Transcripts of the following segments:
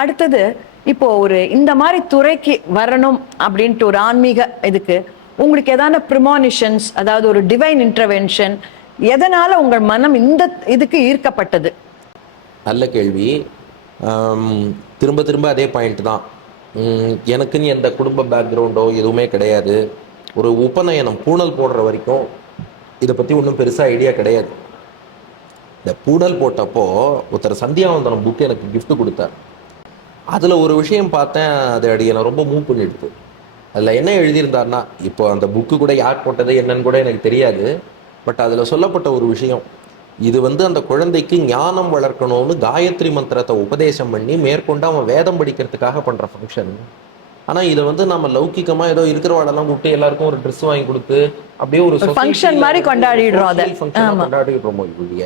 அடுத்தது இப்போ ஒரு இந்த மாதிரி துறைக்கு வரணும் அப்படின்ட்டு ஒரு ஆன்மீக இதுக்கு உங்களுக்கு ஏதான ப்ரிமானிஷன்ஸ், அதாவது ஒரு டிவைன் இன்டர்வென்ஷன், எதனால உங்கள் மனம் இந்த இதுக்கு ஈர்க்கப்பட்டது? நல்ல கேள்வி. திரும்ப திரும்ப அதே பாயிண்ட் தான். எனக்குன்னு எந்த குடும்ப பேக்ரவுண்டோ எதுவுமே கிடையாது. ஒரு உபநயனம் பூணல் போடுற வரைக்கும் இதை பற்றி ஒன்றும் பெருசாக ஐடியா கிடையாது. இந்த பூணல் போட்டப்போ ஒருத்தர் சந்தியாவந்தனம் புக்கு எனக்கு கிஃப்ட் கொடுத்தார். அதில் ஒரு விஷயம் பார்த்தேன், அது அடி என்னை ரொம்ப மூவ் பண்ணிடுது. அதில் என்ன எழுதியிருந்தார்னா, இப்போ அந்த புக்கு கூட யார் போட்டது என்னன்னு கூட எனக்கு தெரியாது. பட் அதில் சொல்லப்பட்ட ஒரு விஷயம், இது அந்த குழந்தைக்கு ஞானம் வளர்க்கணும்னு காயத்ரி மந்திரத்தை உபதேசம் பண்ணி மேற்கொண்டு அவன் வேதம் படிக்கிறதுக்காக பண்ணுற ஃபங்க்ஷன். ஆனால் இதை நம்ம லௌகிகமாக ஏதோ இருக்கிறவாடெல்லாம் கூப்பிட்டு எல்லாருக்கும் ஒரு ட்ரெஸ் வாங்கி கொடுத்து அப்படியே ஒரு ஃபங்க்ஷன் மாதிரி கொண்டாடிடுறோம். இவங்க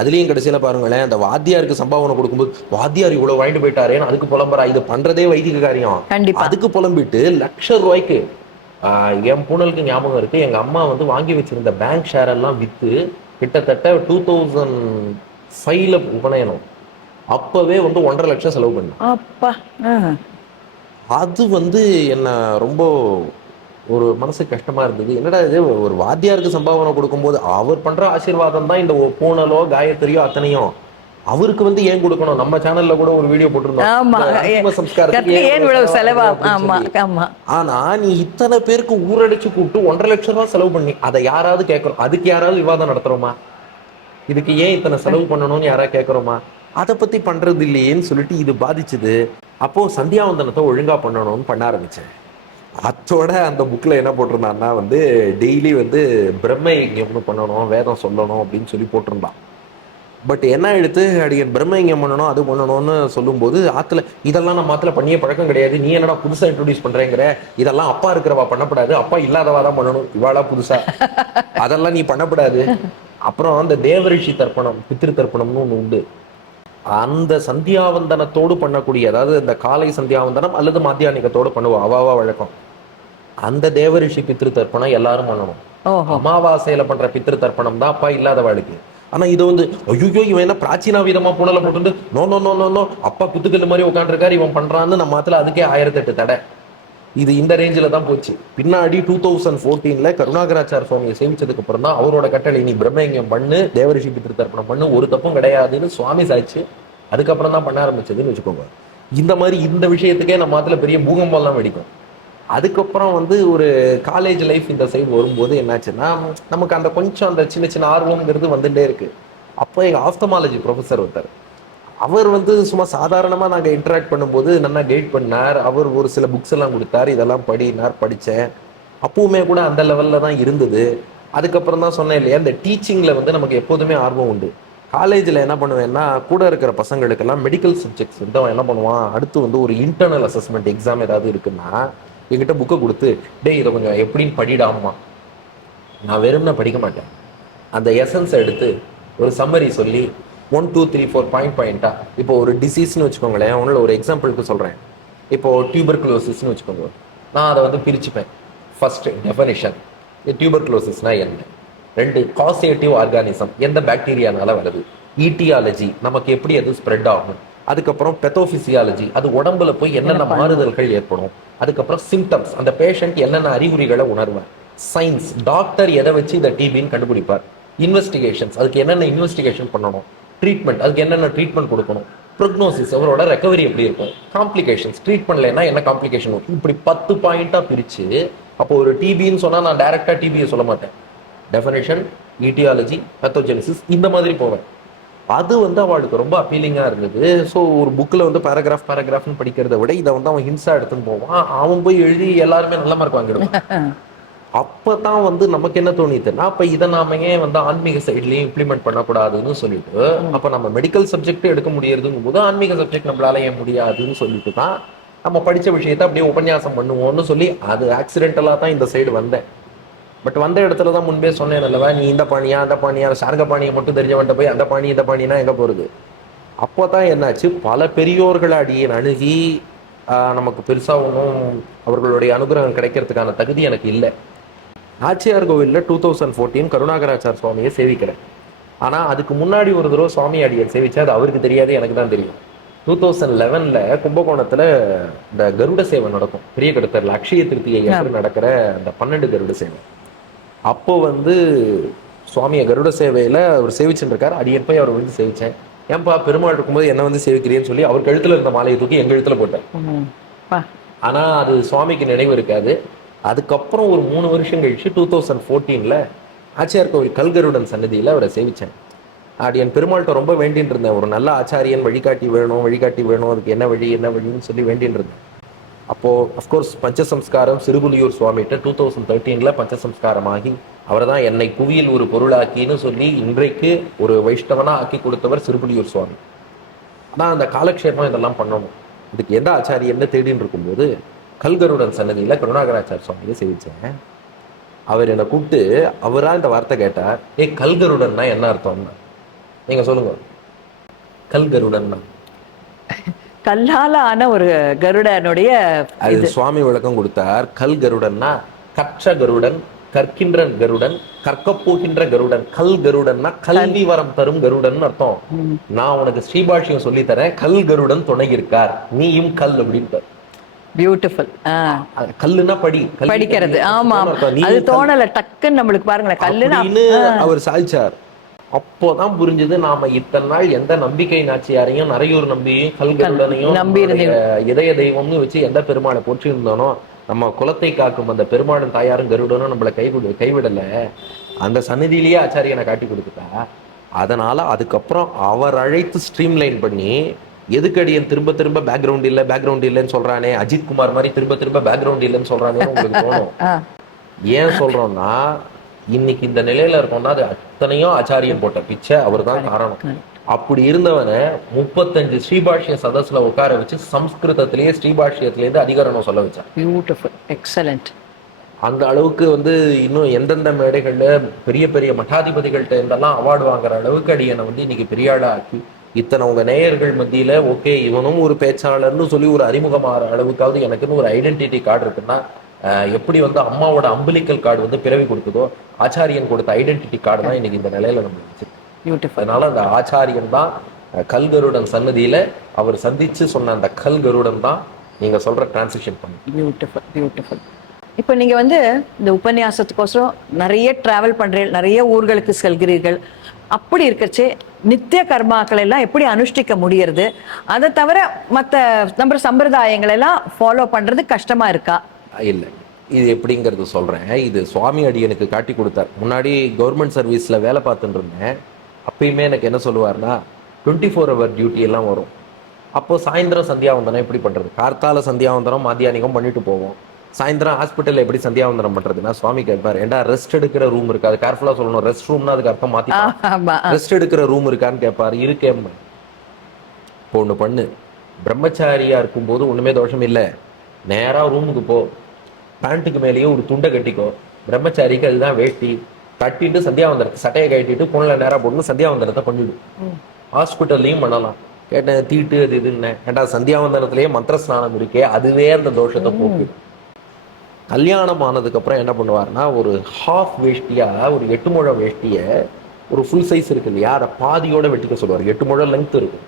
அதுலேயும் கடைசியில் பாருங்களேன், அந்த வாத்தியாருக்கு சம்பாவனை கொடுக்கும்போது வாத்தியார் இவ்வளோ வாங்கிட்டு போயிட்டாரேன்னு அதுக்கு புலம்புறா. இது பண்ணுறதே வைதிக காரியம். அதுக்கு புலம்பிட்டு ₹1,00,000 என் பூனலுக்கு ஞாபகம் இருக்குது, எங்கள் அம்மா வாங்கி வச்சிருந்த பேங்க் ஷேர் எல்லாம் விற்று கிட்டத்தட்ட 2005 உபநயனம். அப்பவே 1.5 லட்சம் செலவு பண்ணேன். அது என்ன ரொம்ப ஒரு மனசு கஷ்டமா இருந்தது. என்னடா இது, ஒரு வாத்தியாருக்கு சம்பாவனை கொடுக்கும்போது அவர் பண்ற ஆசீர்வாதம் தான் இந்த பூனலோ காயத்ரியோ அத்தனையும். அவருக்கு ஏன் கொடுக்கணும்? நம்ம சேனல்ல கூட ஒரு வீடியோ போட்டிருந்தோம், ஆனா நீ இத்தனை பேருக்கு ஊரடிச்சு கூப்பிட்டு 1.5 லட்சம் ரூபாய் செலவு பண்ணி அதை யாராவது கேட்கறோம்? அதுக்கு யாராவது விவாதம் நடத்துறோமா? இதுக்கு ஏன் இத்தனை செலவு பண்ணணும்னு யாராவது கேட்கறோமா? அதை பத்தி பண்றது இல்லையேன்னு சொல்லிட்டு இது பாதிச்சுது. அப்போ சந்தியாவந்தனத்தை ஒழுங்கா பண்ணணும்னு பண்ண ஆரம்பிச்சேன். அத்தோட அந்த புக்ல என்ன போட்டிருந்தான்னா டெய்லி பிரம்ம யஜ்ஞம்னு பண்ணணும், வேதம் சொல்லணும் அப்படின்னு சொல்லி போட்டிருந்தான். பட் என்ன எடுத்து அடியன் பிரம்ம யஜ்ஞம் பண்ணணும் அது பண்ணணும்னு சொல்லும்போது, ஆத்துல இதெல்லாம் நம்ம ஆத்துல பண்ணிய பழக்கம் கிடையாது, நீ என்னடா புதுசா இன்ட்ரோடியூஸ் பண்றேங்கிற, இதெல்லாம் அப்பா இருக்கிறவா பண்ணப்படாது, அப்பா இல்லாதவா தான் பண்ணணும், இவாளா புதுசா, அதெல்லாம் நீ பண்ணப்படாது. அப்புறம் அந்த தேவரிஷி தர்ப்பணம், பித்திரு தர்ப்பணம்னு ஒன்று உண்டு. அந்த சந்தியாவந்தனத்தோடு பண்ணக்கூடிய, அதாவது இந்த காலை சந்தியாவந்தனம் அல்லது மத்தியானிகத்தோடு பண்ணுவோம், அவாவா வழக்கம். அந்த தேவரிஷி பித்திரு தர்ப்பணம் எல்லாரும் பண்ணணும். அமாவாசையில பண்ற பித்திரு தர்ப்பணம் தான் அப்பா இல்லாதவாளுக்கு. ஆனா இது ஐயோ இவன் என்ன பிராச்சீன விதமா புனலை போட்டு no no no no no அப்பா குத்துக்கல் மாதிரி உட்காந்துருக்காரு இவன் பண்றான்னு நம்ம அதுல அதுக்கே 1008 தடை. இது இந்த ரேஞ்சில தான் போச்சு. பின்னாடி 2014 கருணாகராச்சார சுவாமியை சேமிச்சதுக்கு அப்புறம் தான் அவரோட கட்டளை, நீ பிரம்மயங்கம் பண்ணு, தேவரிஷி பித்திரு தர்ப்பணம் பண்ணு, ஒரு தப்பும் கிடையாதுன்னு சுவாமி சாய்ச்சு அதுக்கப்புறம் தான் பண்ண ஆரம்பிச்சதுன்னு வச்சுக்கோங்க. இந்த மாதிரி இந்த விஷயத்துக்கே நம்ம அதுல பெரிய பூகம்பம்லாம் வெடிக்கும். அதுக்கப்புறம் ஒரு காலேஜ் லைஃப் இந்த சைடு வரும்போது என்னாச்சுன்னா, நமக்கு அந்த கொஞ்சம் அந்த சின்ன சின்ன ஆர்வம்ங்கிறது வந்துட்டே இருக்கு. அப்போ எங்கள் ஆப்தமாலஜி ப்ரொஃபஸர் ஒருத்தர், அவர் சும்மா சாதாரணமாக நாங்கள் இன்டராக்ட் பண்ணும்போது நல்லா கைட் பண்ணார். அவர் ஒரு சில புக்ஸ் எல்லாம் கொடுத்தார், இதெல்லாம் படித்தேன். அப்பவுமே கூட அந்த லெவலில் தான் இருந்தது. அதுக்கப்புறம் தான் சொன்னேன் இல்லையா, இந்த டீச்சிங்கில் நமக்கு எப்போதுமே ஆர்வம் உண்டு. காலேஜில் என்ன பண்ணுவேன்னா, கூட இருக்கிற பசங்களுக்கெல்லாம் மெடிக்கல் சப்ஜெக்ட்ஸ் அவன் என்ன பண்ணுவான், அடுத்து ஒரு இன்டர்னல் அசஸ்மெண்ட் எக்ஸாம் ஏதாவது இருக்குன்னா என்கிட்ட புக்கை கொடுத்து, டே இதை கொஞ்சம் எப்படின்னு படிடாமா. நான் வெறும்னா படிக்க மாட்டேன், அந்த எசன்ஸை எடுத்து ஒரு சம்மரி சொல்லி 1 2 3 4 பாயிண்டா, இப்போ ஒரு டிசீஸ்னு வச்சுக்கோங்களேன், ஒன்றில் ஒரு எக்ஸாம்பிளுக்கு சொல்கிறேன். இப்போ டியூபர்குலோசிஸ்னு வச்சுக்கோங்க, நான் அதை பிரிச்சுப்பேன். ஃபர்ஸ்ட் டெஃபனிஷன், டியூபர்குலோசிஸ்னா என்ன, 2 காசேட்டிவ் ஆர்கானிசம், எந்த பாக்டீரியானால வருது, ஈட்டியாலஜி நமக்கு எப்படி அது ஸ்ப்ரெட் ஆகும், அதுக்கப்புறம் பெத்தோபிசியாலஜி அது உடம்புல போய் என்னென்ன மாறுதல்கள் ஏற்படும், அதுக்கப்புறம் சிம்டம்ஸ் அந்த பேஷண்ட் என்னென்ன அறிகுறிகளை உணர்வார், சயின்ஸ் டாக்டர் எதை வச்சு இந்த டிபின்னு கண்டுபிடிப்பார், இன்வெஸ்டிகேஷன்ஸ் அதுக்கு என்னென்ன இன்வெஸ்டிகேஷன் பண்ணணும், ட்ரீட்மெண்ட் அதுக்கு என்னென்ன ட்ரீட்மெண்ட் கொடுக்கணும், ப்ரோக்னோசிஸ் அவரோட ரெக்கவரி எப்படி இருக்கும், காம்ப்ளிகேஷன்ஸ் ட்ரீட்மெண்ட்லன்னா என்ன காம்ப்ளிகேஷன் வரும், இப்படி 10 பாயிண்டா பிரிச்சு. அப்போ ஒரு டிபின்னு சொன்னா நான் டைரக்டா டிபியை சொல்ல மாட்டேன், டெஃபினேஷன், ஈட்டியாலஜி, பெத்தோஜெனிசிஸ் இந்த மாதிரி போவேன். அது அவளுக்கு ரொம்ப அப்பீலிங்காக இருந்தது. ஸோ ஒரு புக்கில் பேராகிராஃப்னு படிக்கிறத விட இதை அவன் ஹின்ஸா எடுத்துன்னு போவான். அவன் போய் எழுதி எல்லாருமே நல்ல மார்க் வாங்கிடுவான். அப்போ தான் நமக்கு என்ன தோணிதுன்னா, அப்போ இதை நாம ஏன் ஆன்மீக சைட்லையும் இம்ப்ளிமெண்ட் பண்ணக்கூடாதுன்னு சொல்லிட்டு, அப்போ நம்ம மெடிக்கல் சப்ஜெக்ட் எடுக்க முடியறதுங்கும் போது ஆன்மீக சப்ஜெக்ட் நம்மளால ஏன் முடியாதுன்னு சொல்லிட்டு தான் நம்ம படித்த விஷயத்த அப்படியே உபன்யாசம் பண்ணுவோம்னு சொல்லி, அது ஆக்சிடென்டலாக தான் இந்த சைடு வந்தேன். பட் வந்த இடத்துல தான் முன்பே சொன்னேன் அல்லவா, நீ இந்த பாணியா அந்த பாணியா, சார்க பாணியை மட்டும் தெரிஞ்சவன்ட்ட போய் அந்த பாணி இந்த பாணினா எங்கே போகிறது. அப்போ தான் என்னாச்சு, பல பெரியோர்களை அடியை அணுகி நமக்கு பெருசாக ஒன்றும் அவர்களுடைய அனுகிரகம் கிடைக்கிறதுக்கான தகுதி எனக்கு இல்லை. நாச்சியார் கோவிலில் 2014 கருணாகராச்சார் சுவாமியை சேவிக்கிறேன். ஆனால் அதுக்கு முன்னாடி ஒரு தடவை சுவாமி அடியை சேவிச்சா அது அவருக்கு தெரியாது, எனக்கு தான் தெரியும். 2011 கும்பகோணத்துல இந்த கருட சேவை நடக்கும். பெரிய கடத்தரில் அக்ஷய திருத்தியை என்று நடக்கிற அந்த 12 கருட சேவை. அப்போ வந்து சுவாமியை கருட சேவையில அவர் சேவிச்சுட்டு இருக்காரு. அடியேன் போய் அவர் வந்து சேவிச்சேன். ஏன்பா பெருமாள் இருக்கும்போது என்ன வந்து சேவிக்கிறேன்னு சொல்லி அவர் கழுத்துல இருந்த மாலையை தூக்கி எங்க கழுத்துல போட்டேன். ஆனா அது சுவாமிக்கு நினைவு இருக்காது. அதுக்கப்புறம் ஒரு 3 வருஷம் கழிச்சு 2014 ஆச்சியார் கோவில் கல்கருடன் சன்னதியில அவரை சேவிச்சேன். என் பெருமாள்கிட்ட ரொம்ப வேண்டின்னு இருந்தேன். ஒரு நல்ல ஆச்சாரியன் வழிகாட்டி வேணும், அதுக்கு என்ன வழின்னு சொல்லி வேண்டின்னு இருந்தேன். அப்போ அஃப்கோர்ஸ் பஞ்சசம்ஸ்காரம் சிறுபுலியூர் சுவாமிகிட்ட 2013 பஞ்சசம்ஸ்காரமாகி அவர் தான் என்னை புவியில் ஒரு பொருளாக்கின்னு சொல்லி இன்றைக்கு ஒரு வைஷ்ணவனா ஆக்கி கொடுத்தவர் சிறுபுலியூர் சுவாமி. ஆனால் அந்த காலக்ஷேபம் இதெல்லாம் பண்ணணும். இதுக்கு எந்த ஆச்சாரியன்னு தேடின்னு இருக்கும்போது கல்கருடன் சன்னதியில கருணாகராச்சார் சுவாமியை சேவிச்சேன். அவர் என்னை கூப்பிட்டு அவரா இந்த வார்த்தை கேட்டார், கல்கருடன்னா என்ன அர்த்தம்னா நீங்க சொல்லுங்க. கல்கருடன்னா கல்லால ஆன ஒரு கருடனுடைய அது சுவாமி விளக்கம் கொடுத்தார். கல்கருடன்னா கற்ற கருடன், கற்கின்ற கருடன், கற்கப் போகின்ற கருடன். கல் கருடன்னா கல்வி வரம் தரும் கருடன் அர்த்தம். நான் உனக்கு ஸ்ரீபாஷ்யம் சொல்லி தரேன், கல் கருடன் துணை இருக்கார், நீயும் கல் அப்படின்ட்டு. பியூட்டிஃபுல். கல்லுன்னா படிக்கிறது. ஆமா, அது தோணல டக்குன்னு நம்மளுக்கு பாருங்களேன் கல்லுன்னு அவர் சாய்ச்சார். அப்போதான் புரிஞ்சது நாம இத்தனை நாள் எந்த நம்பிக்கை நாச்சியாரையும் நரையூர் நம்பியும் கல்கருடனையும் இதய தெய்வம்னு வச்சு எந்த பெருமாளை போற்றி இருந்தோனோ, நம்ம குலத்தை காக்கும் அந்த பெருமாளும் தாயாரும் கருடனும் நம்மளை கைவிடல. அந்த சந்நிதியிலேயே ஆச்சாரியனை காட்டி கொடுத்துட்டா. அதனால அதுக்கப்புறம் அவர் அழைத்து ஸ்ட்ரீம்லைன் பண்ணி எதுக்கு அடியன் திரும்ப திரும்ப பேக்ரவுண்ட் இல்லைன்னு சொல்றானே, அஜித் குமார் மாதிரி திரும்ப பேக்ரவுண்ட் இல்லைன்னு சொல்றானே உங்களுக்கு தோணும். ஏன் சொல்றோம்னா இன்னைக்கு இந்த நிலையில இருக்கோம்னா அது அத்தனையும் ஆச்சாரியன் போட்ட பிச்சை, அவர் தான் காரணம். அப்படி இருந்தவனை 35 ஸ்ரீபாஷ்ய சதஸ்ல உட்கார வச்சு சம்ஸ்கிருதத்திலேயே ஸ்ரீபாஷ்யத்திலேருந்து அதிகாரம் சொல்ல வச்சான். Beautiful, excellent. அந்த அளவுக்கு வந்து இன்னும் எந்தெந்த மேடைகள்ல பெரிய பெரிய மட்டாதிபதிகள்கிட்ட இருந்தெல்லாம் அவார்டு வாங்குற அளவுக்கு அடியனை வந்து இன்னைக்கு பெரிய ஆளா ஆக்கி இத்தனை உங்க நேயர்கள் மத்தியில ஓகே இவனும் ஒரு பேச்சாளர்னு சொல்லி ஒரு அறிமுகமாகிற அளவுக்காவது எனக்குன்னு ஒரு ஐடென்டிட்டி கார்டு இருக்குன்னா, எப்படி வந்து அம்மாவோட அம்பிலிக்கல் கார்டு வந்து பிறவி கொடுத்ததோ ஆச்சாரியன் கொடுத்த ஐடென்டிட்டி கார்டு தான் இன்னைக்கு இந்த நிலையில நம்ம வச்சிருக்கோம். அதனால அந்த ஆச்சாரியன் தான் கல்கருடன் சன்னதியில அவர் சந்திச்சு சொன்ன அந்த கல்கருடன் தான் நீங்க சொல்ற டிரான்சிஷன் பண்ணு. Beautiful, beautiful. இப்போ நீங்க வந்து இந்த உபன்யாசத்துக்கோசரம் நிறைய டிராவல் பண்றீர்கள், நிறைய ஊர்களுக்கு செல்கிறீர்கள். அப்படி இருக்கச்சே நித்திய கர்மாக்கள் எல்லாம் எப்படி அனுஷ்டிக்க முடியறது? அதை தவிர மற்ற நம்ம சம்பிரதாயங்கள் எல்லாம் ஃபாலோ பண்றது கஷ்டமா இருக்கா? இல்லை, இது எப்படிங்கிறது சொல்கிறேன். இது சுவாமி அடியனுக்கு காட்டி கொடுத்தார். முன்னாடி கவர்மெண்ட் சர்வீஸில் வேலை பார்த்துட்டு இருந்தேன். அப்பயுமே எனக்கு என்ன சொல்லுவார்னா 24 hour டியூட்டி எல்லாம் வரும். அப்போது சாயந்தரம் சந்தியாவந்தனம் எப்படி பண்ணுறது? கார்த்தால சந்தியாவந்தனம் மாத்தியானிகம் பண்ணிட்டு போவோம். சாயந்தரம் ஹாஸ்பிட்டலில் எப்படி சந்தியாவந்தனம் பண்ணுறதுன்னா சுவாமி கேட்பார், ஏண்டா ரெஸ்ட் எடுக்கிற ரூம் இருக்கா? அது கேர்ஃபுல்லாக சொல்லணும். ரெஸ்ட் ரூம்னா அதுக்கு அர்த்தம் மாற்றி ரெஸ்ட் எடுக்கிற ரூம் இருக்கான்னு கேட்பார். இருக்கேன். இப்போ ஒன்று பண்ணு, பிரம்மச்சாரியாக இருக்கும்போது ஒன்றுமே தோஷம் இல்லை, நேராக ரூமுக்கு போ, பேண்ட்டுக்கு மேலேயே ஒரு துண்டை கட்டிக்கோ. பிரம்மச்சாரிக்கு அதுதான் வேஷ்டி. தட்டிட்டு சந்தியாவந்தனத்தை சட்டையை கட்டிட்டு பொண்ணில் நேராக போட்டு சந்தியாவந்தனத்தை பண்ணிடு. ஹாஸ்பிட்டல்லையும் பண்ணலாம். கேட்டேன், தீட்டு அது இதுன்னு. ஏண்டா சந்தியாவந்தனத்திலேயே மந்திர ஸ்நானம் இருக்கே, அதுவே அந்த தோஷத்தை போக்குது. கல்யாணம் ஆனதுக்கு அப்புறம் என்ன பண்ணுவாருன்னா, ஒரு ஹாஃப் வேஷ்டியா, ஒரு 8 முழம் வேஷ்டியை, ஒரு ஃபுல் சைஸ் இருக்கு இல்லையா, அதை பாதியோட வெட்டிக்க சொல்லுவார். 8 முழம் லெங்க் இருக்கும்.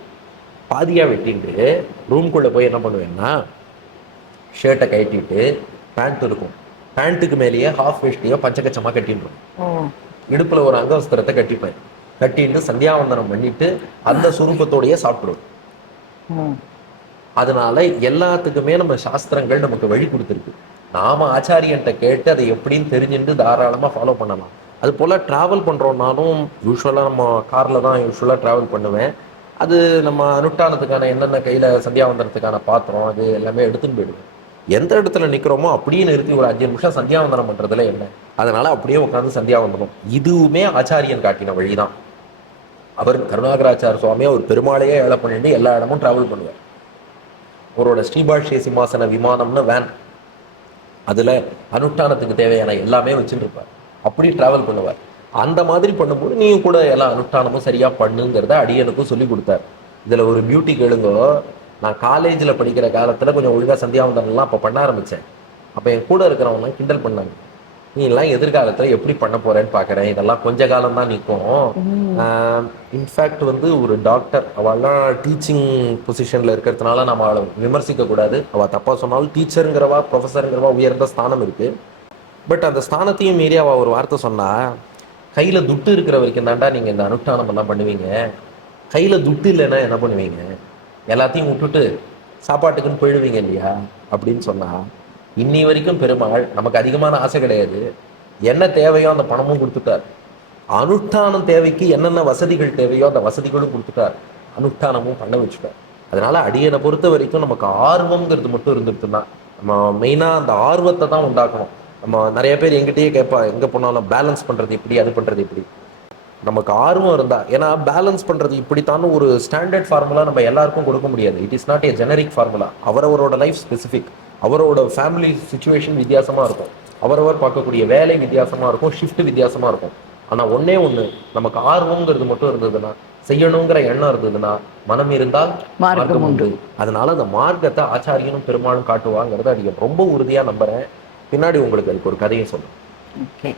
பாதியா வெட்டிட்டு ரூம்குள்ள போய் என்ன பண்ணுவேன்னா, ஷர்ட்டை கட்டிட்டு பேண்ட் இருக்கும், பேண்ட்டுக்கு மேலேயே ஹாஃப் வேஷ்டியோ பச்சைக்கச்சமா கட்டிடுறோம். இடுப்புல ஒரு அங்கவஸ்திரத்தை கட்டிப்பேன். கட்டிட்டு சந்தியாவந்தனம் பண்ணிட்டு அந்த சுரூபத்தோடய சாப்பிடுவோம். அதனால எல்லாத்துக்குமே நம்ம சாஸ்திரங்கள் நமக்கு வழி கொடுத்துருக்கு. நாம ஆச்சாரியன்ட்ட கேட்டு அதை எப்படின்னு தெரிஞ்சுட்டு தாராளமா ஃபாலோ பண்ணலாம். அது போல டிராவல் பண்றோம்னாலும் யூஸ்வலா நம்ம கார்ல தான் யூஸ்வலா டிராவல் பண்ணுவேன். அது நம்ம அனுஷ்டானத்துக்கான என்னென்ன கையில சந்தியாவந்தனத்துக்கான பாத்திரம் அது எல்லாமே எடுத்துன்னு போயிடுவேன். எந்த இடத்துல நிற்கிறோமோ அப்படியே நிறுத்தி ஒரு 5 நிமிஷம் சந்தியாவந்தனம் பண்றதுல என்ன, அதனால அப்படியே உட்காந்து சந்தியாவந்தனம். இதுவுமே ஆச்சாரியன் காட்டின வழிதான். அவர் கருணாகராச்சார சுவாமி அவர் பெருமாளையே ஏழை பண்ணிட்டு எல்லா இடமும் டிராவல் பண்ணுவார். அவரோட ஸ்ரீபாஷ்ய சிம்மாசன விமானம்னு வேன், அதுல அனுஷ்டானத்துக்கு தேவையான எல்லாமே வச்சுட்டு இருப்பார். அப்படி டிராவல் பண்ணுவார். அந்த மாதிரி பண்ணும்போது நீயும் கூட எல்லா அனுஷ்டானமும் சரியா பண்ணுங்கிறத அடியனுக்கும் சொல்லி கொடுத்தார். இதுல ஒரு பியூட்டி கேளுங்கோ. நான் காலேஜில் படிக்கிற காலத்தில் கொஞ்சம் ஒழுங்காக சந்தியாவந்தனம்லாம் அப்போ பண்ண ஆரம்பித்தேன். அப்போ என் கூட இருக்கிறவங்களாம் கிண்டல் பண்ணாங்க, நீ எல்லாம் எதிர்காலத்துல எப்படி பண்ண போறேன்னு பாக்குறேன், இதெல்லாம் கொஞ்ச காலம் தான் நிற்கும். இன்ஃபேக்ட் வந்து ஒரு டாக்டர் அவெல்லாம் டீச்சிங் பொசிஷன்ல இருக்கிறதுனால நம்ம அவளை விமர்சிக்க கூடாது. அவ தப்பா சொன்னாலும் டீச்சருங்கிறவா ப்ரொஃபஸருங்கிறவா உயர்ந்த ஸ்தானம் இருக்கு. பட் அந்த ஸ்தானத்தையும் மீறி அவ ஒரு வார்த்தை சொன்னா, கையில துட்டு இருக்கிற வரைக்கும் தாண்டா நீங்க இந்த அனுஷ்டானம் எல்லாம் பண்ணுவீங்க, கையில துட்டு இல்லைன்னா என்ன பண்ணுவீங்க, எல்லாத்தையும் விட்டுட்டு சாப்பாட்டுக்குன்னு போயிடுவீங்க இல்லையா அப்படின்னு சொன்னா, இன்னி வரைக்கும் பெருமாள் நமக்கு அதிகமான ஆசை கிடையாது, என்ன தேவையோ அந்த பணமும் கொடுத்துட்டார். அனுஷ்டானம் தேவைக்கு என்னென்ன வசதிகள் தேவையோ அந்த வசதிகளும் கொடுத்துட்டார், அனுஷ்டானமும் பண்ண வச்சுட்டார். அதனால அடியனை பொறுத்த வரைக்கும் நமக்கு ஆர்வம்ங்கிறது மட்டும் இருந்துருச்சுன்னா, நம்ம மெயினா அந்த ஆர்வத்தை தான் உண்டாக்கணும். நம்ம நிறைய பேர் எங்கிட்டயே கேட்பா, எங்க போனாலும் பேலன்ஸ் பண்றது எப்படி, அது பண்றது எப்படி. நமக்கு ஆர்வம் இருந்தா, ஏன்னா பேலன்ஸ் பண்றது இப்படித்தான் ஒரு ஸ்டாண்டர்ட் ஃபார்முலா நம்ம எல்லாருக்கும் கொடுக்க முடியாது. It is not a generic formula. அவரவரோட லைஃப் ஸ்பெசிஃபிக், அவரோட ஃபேமிலி சுச்சுவேஷன் வித்தியாசமா இருக்கும், அவரவர் பார்க்கக்கூடிய வேலை வித்தியாசமா இருக்கும், ஷிஃப்ட் வித்தியாசமா இருக்கும். ஆனா ஒன்னே ஒண்ணு, நமக்கு ஆர்வங்கிறது மட்டும் இருந்ததுன்னா, செய்யணுங்கிற எண்ணம் இருந்ததுன்னா, மனம் இருந்தால் மார்க்கம் உண்டு. அதனால அந்த மார்க்கத்தை ஆச்சாரியனும் பெருமாளும் காட்டுவாங்கிறத அடிக்க ரொம்ப உறுதியா நம்புறேன். பின்னாடி உங்களுக்கு அதுக்கு ஒரு கதையை சொல்றேன். ஓகே.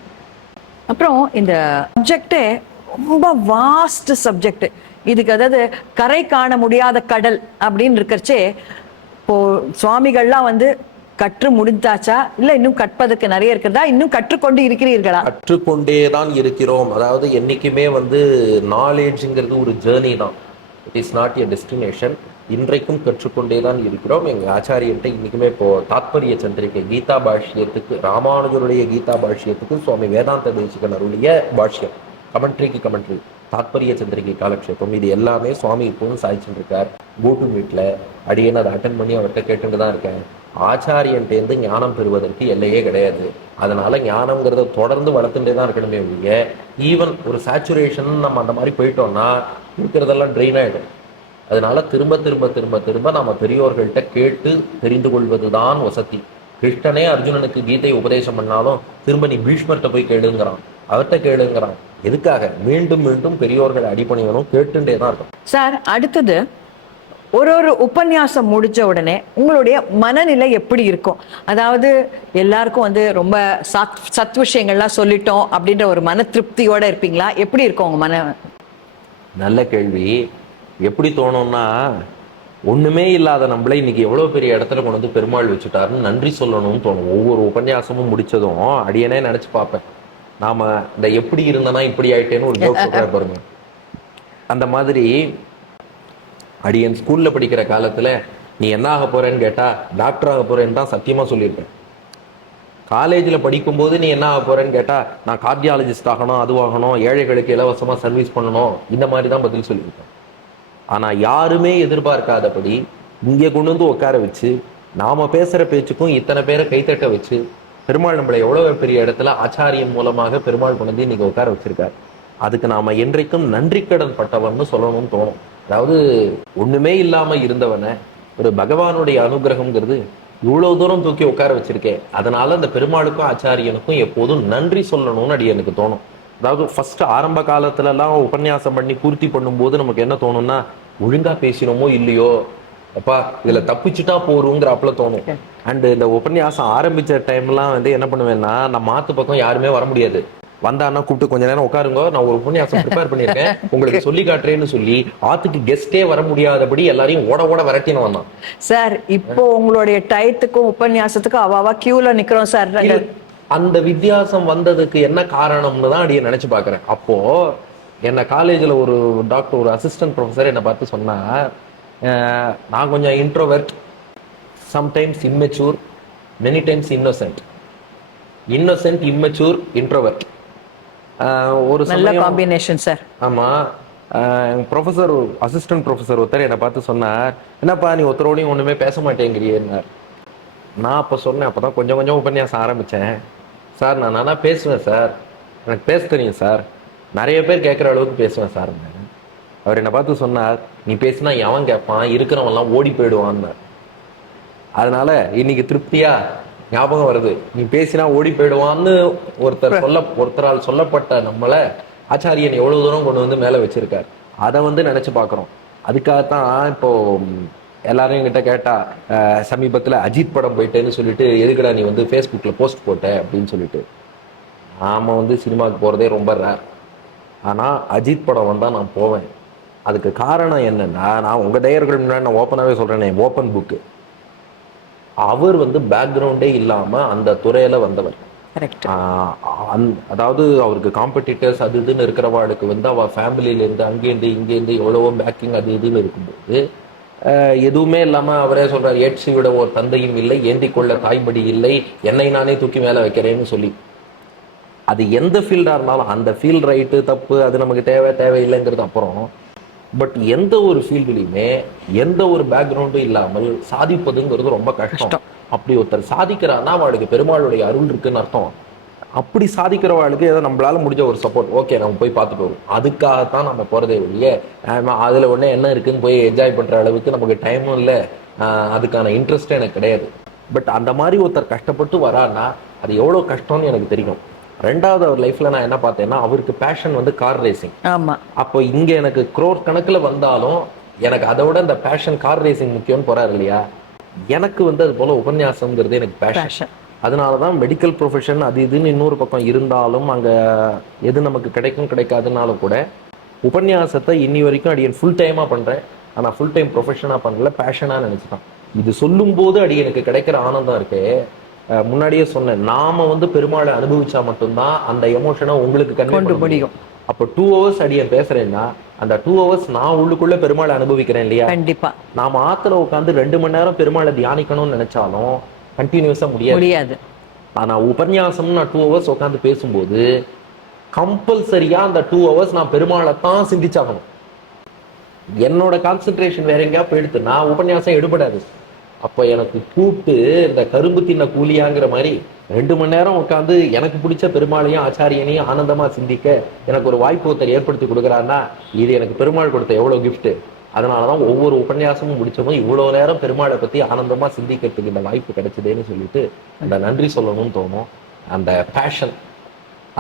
அப்புறம் இந்த சப்ஜெக்டே ரொம்ப வாஸ்ட் சப்ஜெக்ட். இதுக்கு அதாவது கரை காண முடியாத கடல் அப்படின்னு இருக்கிறச்சே, இப்போ சுவாமிகள்லாம் வந்து கற்று முடிந்தாச்சா, இல்ல இன்னும் கற்பதற்கு நிறைய இருக்கிறதா, இன்னும் கற்றுக்கொண்டு இருக்கிறீர்களா? கற்றுக்கொண்டே தான் இருக்கிறோம். அதாவது என்னைக்குமே வந்து நாலேஜ்ங்கிறது ஒரு ஜேர்னி தான், it is not a destination. இன்றைக்கும் கற்றுக்கொண்டே தான் இருக்கிறோம். எங்க ஆச்சாரியர்கிட்ட இன்னைக்குமே இப்போ தாத்பரிய சந்திரிகை கீதா பாஷ்யத்துக்கு, ராமானுஜருடைய கீதா பாஷ்யத்துக்கு சுவாமி வேதாந்த தேசிகன் அருளிய பாஷ்யம், கமெண்ட்ரிக்கு கமெண்ட்ரி, தாத்பரிய சந்திரிகை காலக்ஷேபம், இது எல்லாமே சுவாமி இப்போவும் சாய்ச்சிட்டு இருக்கார். கூட்டு வீட்டில் அடியேன்னு அதை அட்டன் பண்ணி அவர்கிட்ட கேட்டுட்டு தான் இருக்கேன். ஆச்சாரியன்ட்டேருந்து ஞானம் பெறுவதற்கு எல்லையே கிடையாது. அதனால ஞானம்ங்கிறத தொடர்ந்து வளர்த்துட்டே தான் இருக்கணுமே ஒழிய, ஈவன் ஒரு சேச்சுரேஷன் நம்ம அந்த மாதிரி போயிட்டோம்னா இருக்கிறதெல்லாம் ட்ரெயின் ஆகிடும். அதனால திரும்ப திரும்ப திரும்ப திரும்ப நம்ம பெரியோர்கள்ட்ட கேட்டு தெரிந்து கொள்வதுதான் வசதி. கிருஷ்ணனே அர்ஜுனனுக்கு கீதை உபதேசம் பண்ணாலும் திரும்ப நீ பீஷ்மர்கிட்ட போய் கேளுங்கிறான், அவர்கிட்ட கேளுங்கிறான். எதுக்காக? மீண்டும் மீண்டும் பெரியோர்கள் அடிப்பணியணும், கேட்டுட்டே தான் இருக்கும். சார், அடுத்தது ஒரு உபன்யாசம் முடிச்ச உடனே உங்களுடைய மனநிலை எப்படி இருக்கும்? அதாவது எல்லாருக்கும் வந்து ரொம்ப சத் விஷயங்கள்லாம் சொல்லிட்டோம் அப்படின்ற ஒரு மன திருப்தியோட இருப்பீங்களா? எப்படி இருக்கும் உங்க மன? நல்ல கேள்வி. எப்படி தோணும்னா, ஒண்ணுமே இல்லாத நம்மள இன்னைக்கு எவ்வளவு பெரிய இடத்துல கொண்டு வந்து பெருமாள் வச்சுட்டாருன்னு நன்றி சொல்லணும்னு தோணும். ஒவ்வொரு உபன்யாசமும் முடிச்சதும் அடியனே நினைச்சு பார்ப்பேன், நாம இந்த எப்படி இருந்தனா இப்படி ஆயிட்டேன்னு ஒரு ஜோக் சொல்ற பாருங்க. அந்த மாதிரி அடியன் ஸ்கூல்ல படிக்கிற காலத்துல நீ என்ன ஆக போறேன்னு கேட்டா டாக்டர் ஆக போறேன்னு தான் சத்தியமா சொல்லியிருப்பேன். காலேஜில் படிக்கும்போது நீ என்ன ஆக போறேன்னு கேட்டா நான் கார்டியாலஜிஸ்ட் ஆகணும், அதுவாகணும், ஏழைகளுக்கு இலவசமா சர்வீஸ் பண்ணணும், இந்த மாதிரி தான் பதில் சொல்லியிருப்பேன். ஆனா யாருமே எதிர்பார்க்காதபடி இங்கே கொண்டு வந்து உட்கார வச்சு நாம பேசுற பேச்சுக்கும் இத்தனை பேரை கைத்தட்ட வச்சு பெருமாள் நம்மளை எவ்வளவு பெரிய இடத்துல ஆச்சாரியம் மூலமாக பெருமாள் கொண்டு வந்து இன்னைக்கு உட்கார வச்சிருக்காரு. அதுக்கு நாம என்றைக்கும் நன்றி கடன் பட்டவன்னு சொல்லணும்னு தோணும். அதாவது ஒண்ணுமே இல்லாம இருந்தவனை ஒரு பகவானுடைய அனுகிரகம்ங்கிறது இவ்வளவு தூரம் தூக்கி உட்கார வச்சிருக்கேன். அதனால அந்த பெருமாளுக்கும் ஆச்சாரியனுக்கும் எப்போதும் நன்றி சொல்லணும்னு அடி எனக்கு தோணும். அதாவது ஃபர்ஸ்ட் ஆரம்ப காலத்துல எல்லாம் உபன்யாசம் பண்ணி பூர்த்தி பண்ணும்போது நமக்கு என்ன தோணும்னா, ஒழுங்கா பேசினோமோ இல்லையோ, அப்பா இதுல தப்பிச்சுட்டா போறோங்கிற அப்பல தோணும். அண்ட் இந்த உபன்யாசம் ஆரம்பிச்ச டைம்லாம் வந்து என்ன பண்ணுவேன்னா, நம்ம மாத்து பக்கம் யாருமே வர முடியாது, வந்தான்னா கூப்பிட்டு கொஞ்ச நேரம் உட்காருங்க, நான் ஒரு உபன்யாசம் ப்ரிப்பேர் பண்ணிருக்கேன் உங்களுக்கு சொல்லி காட்டுறேன்னு சொல்லி ஆத்துக்கு கெஸ்டே வர முடியாதபடி எல்லாரையும் ஓட ஓட விரட்டின்னு வந்தான். சார், இப்போ உங்களுடைய டயத்துக்கும் உபன்யாசத்துக்கும் அவாவா கியூல நிக்கிறோம் சார். அந்த வித்தியாசம் வந்ததுக்கு என்ன காரணம்னு தான் அடியே நினைச்சு பாக்குறேன். அப்போ என்ன காலேஜ்ல ஒரு டாக்டர், ஒரு அசிஸ்டன்ட் ப்ரொஃபஸர் என்னை பார்த்து சொன்னா, நான் கொஞ்சம் introvert, sometimes immature, many times innocent. Innocent, immature, introvert, ஒரு நல்ல காம்பினேஷன் சார். ஆமா. ப்ரொஃபஸர், அசிஸ்டன்ட் ப்ரொஃபஸர் ஒருத்தர் என்னை பார்த்து சொன்னார், என்னப்பா நீ ஒருத்தரோடையும் ஒண்ணுமே பேச மாட்டேங்கிறியன்னார். நான் அப்போ சொன்னேன், அப்போதான் கொஞ்சம் கொஞ்சம் உபன்யாசம் ஆரம்பித்தேன். சார் நான் நானா பேசுவேன் சார், எனக்கு பேச தெரியும் சார், நிறைய பேர் கேட்குற அளவுக்கு பேசுவேன் சார். அவர் என்னை பார்த்து சொன்னார், நீ பேசினா எவன் கேட்பான், இருக்கிறவன்லாம் ஓடி போயிடுவான்னார். அதனால இன்னைக்கு திருப்தியா ஞாபகம் வருது, நீ பேசினா ஓடி போயிடுவான்னு ஒருத்தரால் சொல்லப்பட்ட நம்மளை ஆச்சாரியன் எவ்வளவு தூரம் கொண்டு வந்து மேலே வச்சிருக்கார். அதை வந்து நினைச்சு பார்க்குறோம். அதுக்காகத்தான் இப்போ எல்லாரும் என்கிட்ட கேட்டா, சமீபத்தில் அஜித் படம் போயிட்டேன்னு சொல்லிட்டு எதுக்குடா நீ வந்து ஃபேஸ்புக்கில் போஸ்ட் போட்ட அப்படின்னு சொல்லிட்டு, நாம வந்து சினிமாவுக்கு போகிறதே ரொம்ப ரேர். ஆனால் அஜித் படம் வந்தால் நான் போவேன். அதுக்கு காரணம் என்னன்னா, நான் உங்கள் நேயர்கள் முன்னாடி நான் ஓப்பனாகவே சொல்கிறேனே, ஓப்பன் புக்கு. அவர் வந்து பேக்ரவுண்டே இல்லாமல் அந்த துறையில் வந்தவர். கரெக்ட். அதாவது அவருக்கு காம்படிட்டர்ஸ் அது இதுன்னு இருக்கிறவாளுக்கு வந்து அவள் ஃபேமிலியிலேருந்து அங்கேருந்து இங்கேருந்து எவ்வளவோ பேக்கிங் அது இதுன்னு இருக்கும்போது எதுவுமே இல்லாமல் அவரே சொல்கிறார், ஏட்சி விட ஒரு தந்தையும் இல்லை, ஏந்தி கொள்ள தாய்மடி இல்லை, என்னை நானே தூக்கி மேலே வைக்கிறேன்னு சொல்லி. அது எந்த ஃபீல்டாக இருந்தாலும் அந்த ஃபீல்டு ரைட்டு தப்பு அது நமக்கு தேவையில்லைங்கிறது அப்புறம். பட் எந்த ஒரு ஃபீல்டுலையுமே எந்த ஒரு பேக்ரவுண்டும் இல்லாமல் சாதிப்பதுங்கிறது ரொம்ப கஷ்டம். அப்படி ஒருத்தர் சாதிக்கிறான்னா அவளுக்கு பெருமாளுடைய அருள் இருக்குன்னு அர்த்தம். அப்படி சாதிக்கிறவாளுக்கு ஏதோ நம்மளால முடிஞ்ச ஒரு சப்போர்ட், ஓகே நம்ம போய் பார்த்துட்டு வரும், அதுக்காகத்தான் நம்ம போகிறதே ஒழிய அதில் ஒன்றே என்ன இருக்குன்னு போய் என்ஜாய் பண்ணுற அளவுக்கு நமக்கு டைமும் இல்லை, அதுக்கான இன்ட்ரெஸ்ட்டும் எனக்கு கிடையாது. பட் அந்த மாதிரி ஒருத்தர் கஷ்டப்பட்டு வரான்னா அது எவ்வளோ கஷ்டம்னு எனக்கு தெரியும். ரெண்டாவது அவர் லைஃப்ல நான் என்ன பார்த்தேன்னா, அவருக்கு பேஷன் வந்து கார் ரேசிங். ஆமா. அப்போ இங்க எனக்கு க்ரோர் கணக்கில் வந்தாலும் எனக்கு அதை விட இந்த பேஷன் கார் ரேசிங் முக்கியம்னு போறாரு இல்லையா. எனக்கு வந்து அது போல உபன்யாசம்ங்கிறது எனக்கு பேஷன். அதனாலதான் மெடிக்கல் ப்ரொஃபஷன் அது இதுன்னு இன்னொரு பக்கம் இருந்தாலும் அங்க எது நமக்கு கிடைக்காதுனாலும் கூட உபன்யாசத்தை இன்னி வரைக்கும் அடியன் ஃபுல் டைமா பண்றேன். ஆனா ஃபுல் டைம் ப்ரொஃபஷனா பண்ணல, பேஷனா நினைச்சுதான். இது சொல்லும் போது அடியனுக்கு கிடைக்கிற ஆனந்தம் இருக்கு. முன்னாடியே சொன்னேன், நாம வந்து பெருமாளை அனுபவிச்சா மட்டும்தான் அந்த எமோஷனை உங்களுக்கு கன்வே முடியும். அப்போ 2 hours அடியன் பேசுறேன்னா அந்த 2 hours நான் உள்ளுக்குள்ள பெருமாளை அனுபவிக்கிறேன் இல்லையா. கண்டிப்பா. நாம ஆத்துல உட்காந்து 2 மணி நேரம் பெருமாளை தியானிக்கணும்னு நினைச்சாலும் கண்டினியூஸா முடியாது. ஆனா உபன்யாசம் நான் 2 hours உட்காந்து பேசும்போது கம்பல்சரியா அந்த 2 hours நான் பெருமாளை தான் சிந்திச்சாகணும். என்னோட கான்சென்ட்ரேஷன் வேற எங்கேயா போயிடுத்து, நான் உபன்யாசம் எடுபடாது. அப்போ எனக்கு கூப்பிட்டு இந்த கரும்பு தின்ன கூலியாங்கிற மாதிரி 2 மணி நேரம் உட்காந்து எனக்கு பிடிச்ச பெருமாளையும் ஆச்சாரியனையும் ஆனந்தமா சிந்திக்க எனக்கு ஒரு வாய்ப்பு ஒருத்தர் ஏற்படுத்தி கொடுக்குறாருன்னா இது எனக்கு பெருமாள் கொடுத்த எவ்வளவு கிஃப்ட். அதனாலதான் ஒவ்வொரு உபன்யாசமும் முடிச்சதும் இவ்வளவு நேரம் பெருமாளை பத்தி ஆனந்தமா சிந்திக்கிறதுக்கு இந்த வாய்ப்பு கிடைச்சதுன்னு சொல்லிட்டு அந்த நன்றி சொல்லணும்னு தோணும். அந்த பேஷன்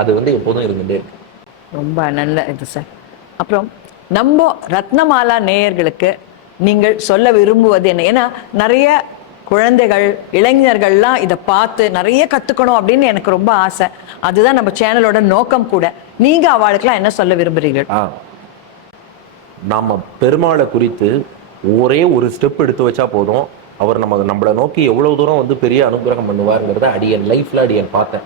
அது வந்து எப்போதும் இருந்துட்டே இருக்கு. ரொம்ப நல்ல இது சார். அப்புறம் நம்ம ரத்னமாலா நேயர்களுக்கு நீங்கள் சொல்ல விரும்புவது என்ன? ஏன்னா நிறைய குழந்தைகள் இளைஞர்கள்லாம் இதை பார்த்து நிறைய கத்துக்கணும் அப்படின்னு எனக்கு ரொம்ப ஆசை. அதுதான் நம்ம சேனலோட நோக்கம் கூட. நீங்க அவளுக்கெல்லாம் என்ன சொல்ல விரும்புறீர்கள்? நாம பெருமாளை குறித்து ஒரே ஒரு ஸ்டெப் எடுத்து வச்சா போதும், அவர் நம்மளை நோக்கி எவ்வளவு தூரம் வந்து பெரிய அனுகிரகம் பண்ணுவாருங்கிறத அடியன் லைஃப்ல அடியன் பார்த்தேன்.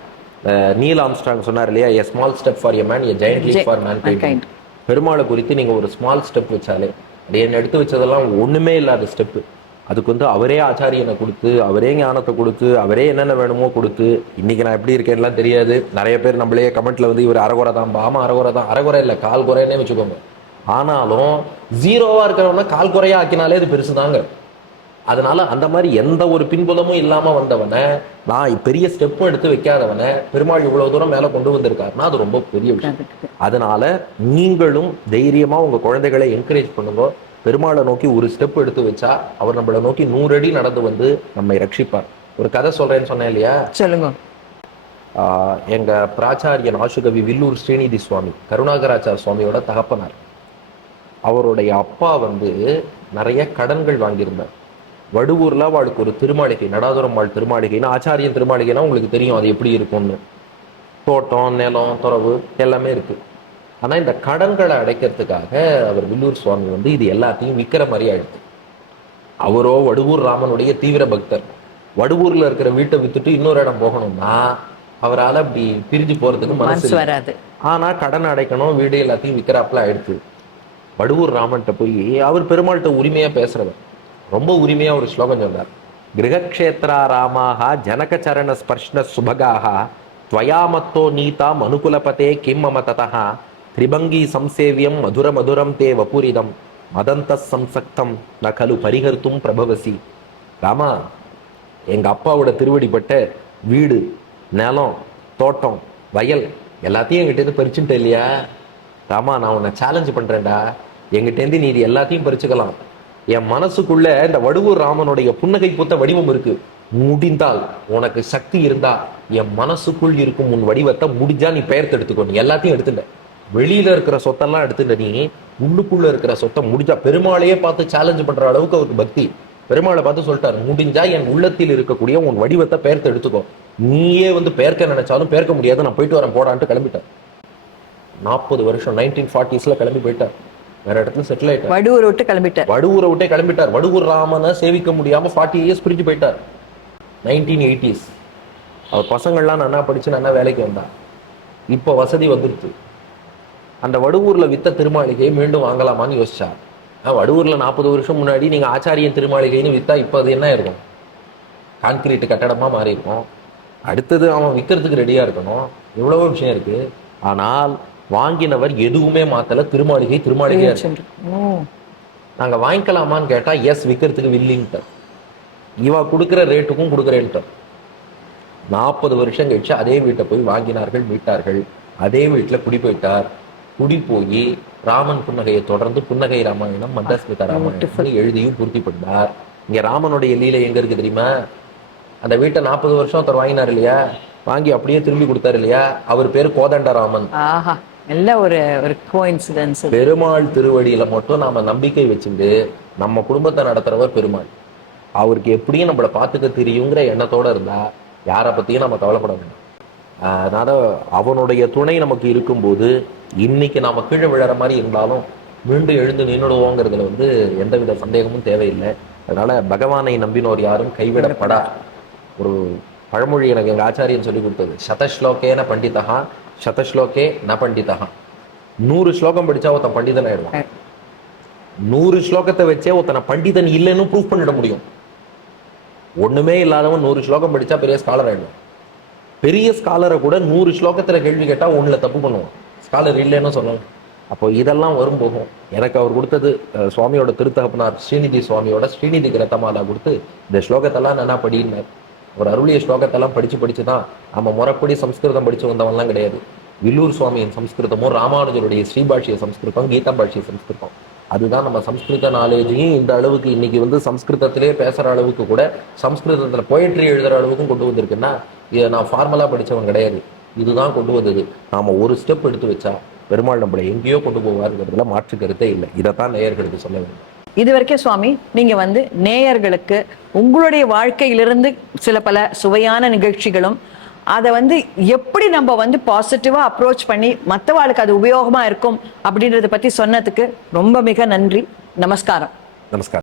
நீல் ஆம்ஸ்ட்ராங் சொன்னார் இல்லையா, a small step for a man, a giant leaf for mankind. பெருமாளை குறித்து நீங்க ஒரு ஸ்மால் ஸ்டெப் வச்சாலே, அடியன் எடுத்து வச்சதெல்லாம் ஒண்ணுமே இல்லாத ஸ்டெப்பு. அதுக்கு வந்து அவரே ஆச்சாரியனை கொடுத்து, அவரே ஞானத்தை கொடுத்து, அவரே என்னென்ன வேணுமோ கொடுத்து, இன்னைக்கு நான் எப்படி இருக்கேன்லாம் தெரியாது. நிறைய பேர் நம்மளே கமெண்ட்ல வந்து இவர் அரைகுறை தான், ஆமா அரைகுறை தான், அரைகுறை இல்லை கால் குறைன்னே வச்சுக்கோங்க. ஆனாலும் ஜீரோவா இருக்கிறவன கால் குறையா ஆக்கினாலே அது பெருசுதாங்க. அதனால அந்த மாதிரி எந்த ஒரு பின்புலமும் இல்லாம வந்தவனை, நான் பெரிய ஸ்டெப்பும் எடுத்து வைக்காதவனை பெருமாள் இவ்வளவு தூரம் மேல கொண்டு வந்திருக்காருன்னா அது ரொம்ப பெரிய விஷயம். அதனால நீங்களும் தைரியமா உங்க குழந்தைகளை என்கரேஜ் பண்ணுங்க. பெருமாளை நோக்கி ஒரு ஸ்டெப் எடுத்து வச்சா அவர் நம்மளை நோக்கி 100 அடி நடந்து வந்து நம்மை ரட்சிப்பார். ஒரு கதை சொல்றேன்னு சொன்னேன் இல்லையா, சொல்லுங்க. எங்க பிராச்சாரியன் ஆசுகவி வில்லூர் ஸ்ரீநிதி சுவாமி, கருணாகராச்சார சுவாமியோட தகப்பனார். அவருடைய அப்பா வந்து நிறைய கடன்கள் வாங்கியிருந்தார். வடுவூர்ல அவளுக்கு ஒரு திருமாளிகை, நடாதுரம்மாள் திருமாளிகைன்னா, ஆச்சாரியன் திருமாளிகைன்னா உங்களுக்கு தெரியும் அது எப்படி இருக்கும்னு. தோட்டம், நிலம், துறவு எல்லாமே இருக்கு. ஆனா இந்த கடன்களை அடைக்கிறதுக்காக அவர் வில்லூர் சுவாமி வந்து இது எல்லாத்தையும் விற்கிற மாதிரி ஆயிடுச்சு. அவரோ வடுவூர் ராமனுடைய தீவிர பக்தர். வடுவூர்ல இருக்கிற வீட்டை வித்துட்டு இன்னொரு இடம் போகணும்னா அவரால் அப்படி பிரிஞ்சு போறதுக்கு மனசு வராது. ஆனா கடன் அடைக்கணும், வீடு எல்லாத்தையும் விற்கிறாப்புல ஆயிடுச்சு. வடுவூர் ராமன்கிட்ட போய் அவர் பெருமாள்கிட்ட உரிமையா பேசுறவர், ரொம்ப உரிமையா ஒரு ஸ்லோகம் சொன்னார். கிரகக்ஷேத்ரா ராமாக ஜனக சரண ஸ்பர்ஷ்ண சுபகாக துவயாமத்தோ நீதா மனுகுலபதே கிம் மம ததா திரிபங்கி சம்சேவியம் மதுர மதுரம் தே வபுரிதம் மதந்த சம்சக்தம் ந கலு பரிகர்த்தும் பிரபவசி. ராமா, எங்க அப்பாவோட திருவடிப்பட்ட வீடு, நிலம், தோட்டம், வயல் எல்லாத்தையும் எங்கிட்ட பறிச்சுட்டு இல்லையா. ராமா, நான் உன்னை சேலஞ்ச் பண்றேன்டா, எங்கிட்டேருந்து நீ இது எல்லாத்தையும் பறிச்சுக்கலாம். என் மனசுக்குள்ள இந்த வடுவூர் ராமனுடைய புன்னகை பூத்த வடிவம் இருக்கு. முடிந்தால் உனக்கு சக்தி இருந்தா என் மனசுக்குள் இருக்கும் உன் வடிவத்தை முடிஞ்சா நீ பெயர்த்து எடுத்துக்கோ. நீ எல்லாத்தையும் எடுத்துட்ட, வெளியில இருக்கிற சொத்தெல்லாம் எடுத்துட்ட, நீ உள்ளுக்குள்ள இருக்கிற சொத்தை முடிஞ்சா, பெருமாளையே பார்த்து சேலஞ்ச் பண்ற அளவுக்கு அவருக்கு பக்தி. பெருமாளை பார்த்து சொல்லிட்டாரு, முடிஞ்சா என் உள்ளத்தில் இருக்கக்கூடிய உன் வடிவத்தை பெயர்த்து எடுத்துக்கோ. நீயே வந்து பேர்க்க நினைச்சாலும் பேர்க்க முடியாது, நான் போயிட்டு வரேன் போடான்ட்டு கிளம்பிட்டார். 40 வருஷம் 1940s கிளம்பி போயிட்டார். வேற இடத்துல செட்டில் ஆயிட்டார். வடுவூர் விட்டு கிளம்பிட்டார். வடுவூரை விட்டே கிளம்பிட்டார். வடுவூர் ராமனை சேவிக்க முடியாம 40 இயர்ஸ் பிரிஞ்சு போயிட்டார். 1980s அவர் பசங்கள்லாம் நல்லா படிச்சு நல்லா வேலைக்கு வந்தார். இப்போ வசதி வந்துருச்சு. அந்த வடுவூர்ல வித்த திருமாளிகையை மீண்டும் வாங்கலாமான்னு யோசிச்சார். வடுவூர்ல 40 வருஷம் முன்னாடி நீங்க ஆச்சாரியன் திருமாளிகைன்னு வித்தா இப்போ அது என்ன இருக்கும்? கான்கிரீட் கட்டடமா மாறி இருக்கும். அடுத்தது அவன் விற்கிறதுக்கு ரெடியா இருக்கணும். எவ்வளவோ விஷயம் இருக்கு. ஆனால் வாங்கினவர் எதுவுமே மாத்தல, திருமாளிகை திருமாளிகையா இருக்கு. நாங்க வாங்கிக்கலாமான்னு கேட்டா எஸ், விற்கிறதுக்கு வில்லிங்கிட்ட இவா கொடுக்குற ரேட்டுக்கும் கொடுக்குறேன்ட்டு 40 வருஷம் கழிச்சு அதே வீட்டை போய் வாங்கினார்கள், மீட்டார்கள். அதே வீட்டுல குடி போயிட்டார். குடி போய் ராமன் புன்னகையை தொடர்ந்து புன்னகை ராமாயணம், மந்தஸ்மிதா ராமாயணம் எழுதியும் பூர்த்தி பண்ணார். இங்க ராமனுடைய லீலை எங்க இருக்கு தெரியுமா? அந்த வீட்டை 40 வருஷம் ஒருத்தர் வாங்கினார் இல்லையா, வாங்கி அப்படியே திரும்பி கொடுத்தாரு இல்லையா, அவர் பேரு கோதண்டராமன். ஒரு கோஇன்சிடென்ஸ். பெருமாள் திருவடியில மட்டும் நாம நம்பிக்கை வச்சுட்டு நம்ம குடும்பத்தை நடத்துறவர் பெருமாள். அவருக்கு எப்படியும் நம்மளை பார்த்துக்க தெரியுங்கிற எண்ணத்தோட இருந்தா யாரை பத்தியும் நம்ம கவலைப்பட வேண்டாம். அதனால அவனுடைய துணை நமக்கு இருக்கும்போது இன்னைக்கு நாம கீழே விழற மாதிரி இருந்தாலும் மீண்டும் எழுந்து நின்றுடுவோங்கிறதுல வந்து எந்தவித சந்தேகமும் தேவையில்லை. அதனால பகவானை நம்பினோர் யாரும் கைவிடப்படா. ஒரு பழமொழி எனக்கு எங்க ஆச்சாரியன் சொல்லி கொடுத்தது, சதஸ்லோகேன பண்டிதா சதஸ்லோகே ந பண்டிதா. 100 ஸ்லோகம் படிச்சா ஒருத்தன் பண்டிதன் ஆயிடுவான். 100 ஸ்லோகத்தை வச்சே ஒருத்தனை பண்டிதன் இல்லைன்னு ப்ரூவ் பண்ணிட முடியும். ஒண்ணுமே இல்லாதவன் 100 ஸ்லோகம் படிச்சா பெரிய ஸ்காலர் ஆயிடுவான். பெரிய ஸ்காலரை கூட 100 ஸ்லோகத்துல கேள்வி கேட்டா ஒண்ணுல தப்பு பண்ணுவான், ஸ்காலர் இல்லைன்னு சொல்லலாம். அப்போ இதெல்லாம் வரும் போகும். எனக்கு அவர் கொடுத்தது சுவாமியோட திருத்தகப்பனார் ஸ்ரீநிதி சுவாமியோட ஸ்ரீநிதி கிரத்தமாலா கொடுத்து இந்த ஸ்லோகத்தெல்லாம் நல்லா படினார். ஒரு அருளிய ஸ்லோகத்தெல்லாம் படிச்சுதான் நம்ம முறைப்படி சம்ஸ்கிருதம் படிச்சு வந்தவன்லாம் கிடையாது. வில்லூர் சுவாமியின் சம்ஸ்கிருதமும் ராமானுஜருடைய ஸ்ரீபாஷிய சம்ஸ்கிருதம், கீதா பாஷிய சம்ஸ்கிருதம், அதுதான் நம்ம சம்ஸ்கிருத நாலேஜையும் இந்த அளவுக்கு இன்னைக்கு வந்து சம்ஸ்கிருதத்திலே பேசுற அளவுக்கு கூட சம்ஸ்கிருதத்துல போயட்ரி எழுதுற அளவுக்கும் கொண்டு வந்திருக்குன்னா இதை நான் ஃபார்மலா படிச்சவன் கிடையாது. இதுதான் கொண்டு வந்தது. நாம ஒரு ஸ்டெப் எடுத்து வச்சா பெருமாள் நம்மளை எங்கேயோ கொண்டு போவாருங்கிறதுல மாற்று கருத்தே இல்லை. இதைத்தான் நேயர்களுக்கு சொல்ல வேண்டும். இது வரைக்கும் சுவாமி நீங்க வந்து நேயர்களுக்கு உங்களுடைய வாழ்க்கையிலிருந்து சில பல சுவையான நிகழ்ச்சிகளும் அதை வந்து எப்படி நம்ம வந்து பாசிட்டிவா அப்ரோச் பண்ணி மற்றவாளுக்கு அது உபயோகமா இருக்கும் அப்படின்றத பத்தி சொன்னதுக்கு ரொம்ப மிக நன்றி. நமஸ்காரம். நமஸ்காரம்.